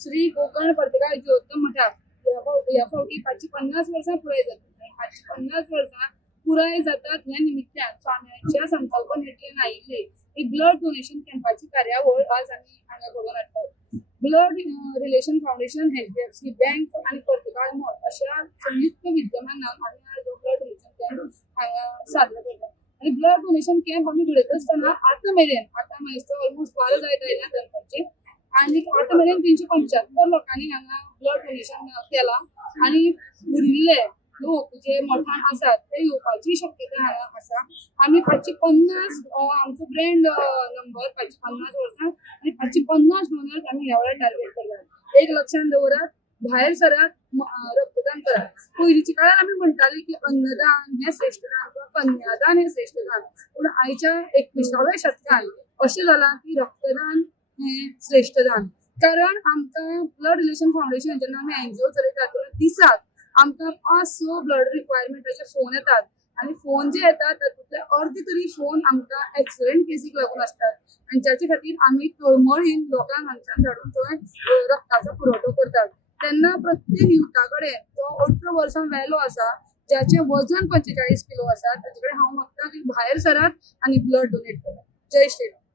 श्री गोकर्ण पर्तकार ज्योतम मठार ह्या फावटी 550 वर्सां पुराय जातात. 550 वर्सां पुराय जातात ह्या निमित्तान स्वाम्यांच्या संकल्पनेतल्यान आयिल्ली एक ब्लड डोनेशन कॅम्पाची कार्यावळ आज आमी हांगा घडोवन हाडटात. Blood relation foundation, HDFC bank आणि पर्तकार मठ अशा संयुक्त विद्यमानान आमी आज ब्लड डोनेशन कॅम्प हांगा साजरो करतात. आणि ब्लड डोनेशन कॅम्प आमी घडयत आसतना आतां मेरेन ऑलमोस्ट 12 जायत आयल्या दनपारचे आणि आतां मेरेन 375 लोकांनी हांगा ब्लड डोनेशन केलां आणि उरिल्ले लोक जे मठान आसात ते येवपाची शक्यता हांगा आसा. आमी 550 आमचो ब्रँड नंबर 550 वर्सां आणि 550 डोनर्स आमी ह्या वेळार टार्गेट करतात. एक लक्षात दवरात, भायर सरात, रक्तदान करात. पयलींच्या काळार आमी म्हणटाली की अन्नदान हे श्रेष्ठ दान किंवा कन्यादान हे श्रेष्ठ दान, पूण आयच्या 21व्या शतकान अशें जालां की रक्तदान हे श्रेष्ठ दान. कारण आमकां ब्लड रिलेशन फाउंडेशन जेन्ना आमी NGO चलयतात तेन्ना दिसाक आमकां 5-6 ब्लड रिक्वायरमेंटाचे फोन येतात आणि फोन जे येतात तातूंतले अर्दे तरी फोन आमकां एक्सिडेंट केसीक लागून आसतात आणि जाचे खातीर आमी तळमळीन लोकांक हांगच्यान धाडून थंय रक्ताचो पुरवठो करतात. तेन्ना प्रत्येक युथा कडेन जो 18 वर्सां वेलो आसा ज्याचे वजन 45 किलो आसा ताचे कडेन हांव मागता की भायर सरात आनी ब्लड डोनेट करात. जय श्रीराम.